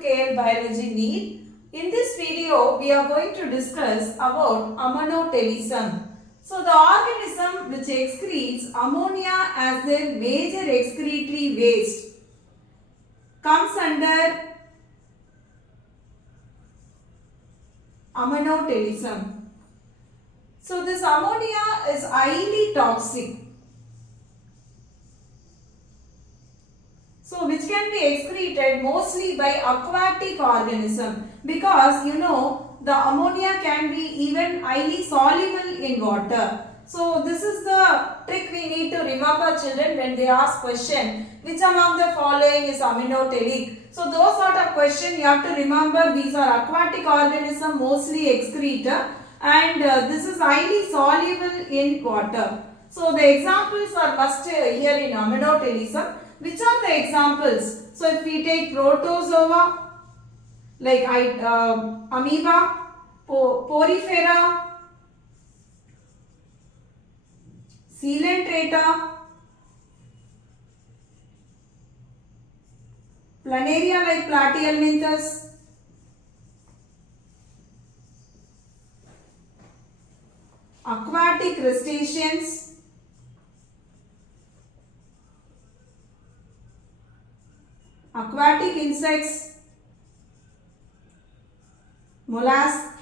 KLBiologyNEET. In this video, we are going to discuss about AMMNOTELISM. So, the organism which excretes ammonia as their major excretory waste comes under AMMNOTELISM. So, this ammonia is highly toxic. So, which can be excreted mostly by aquatic organism, because the ammonia can be even highly soluble in water. So, this is the trick we need to remember, children, when they ask question, which among the following is ammonotelic? So, those sort of question you have to remember, these are aquatic organism mostly excrete, and this is highly soluble in water. So, the examples are must here in ammonotelism. Which are the examples? So, if we take protozoa like amoeba, porifera, COELENTERATA, planaria like PLATYHELMINTHES, aquatic crustaceans, aquatic insects, mollusks,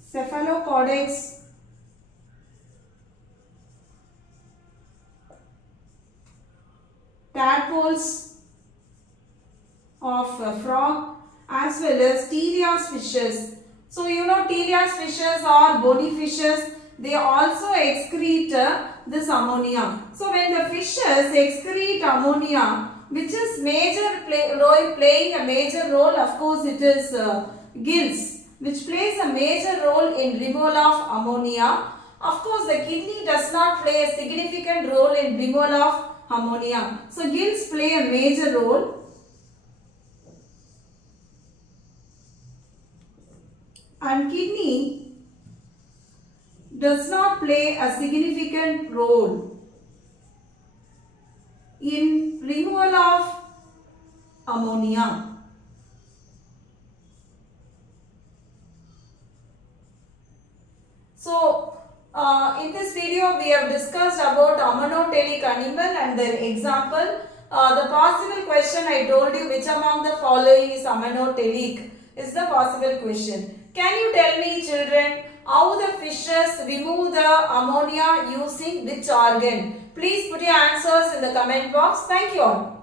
cephalopods, tadpoles of frog, as well as teleost fishes. So, teleost fishes are bony fishes. They also excrete this ammonia. So, when the fishes excrete ammonia, which is playing a major role, of course it is gills, which plays a major role in removal of ammonia. Of course, the kidney does not play a significant role in removal of ammonia. So, gills play a major role. And kidney does not play a significant role in removal of ammonia. So, in this video we have discussed about ammonotelic animal and their example. The possible question I told you, which among the following is ammonotelic, is the possible question. Can you tell me, children, how the fishes remove the ammonia using which organ? Please put your answers in the comment box. Thank you all.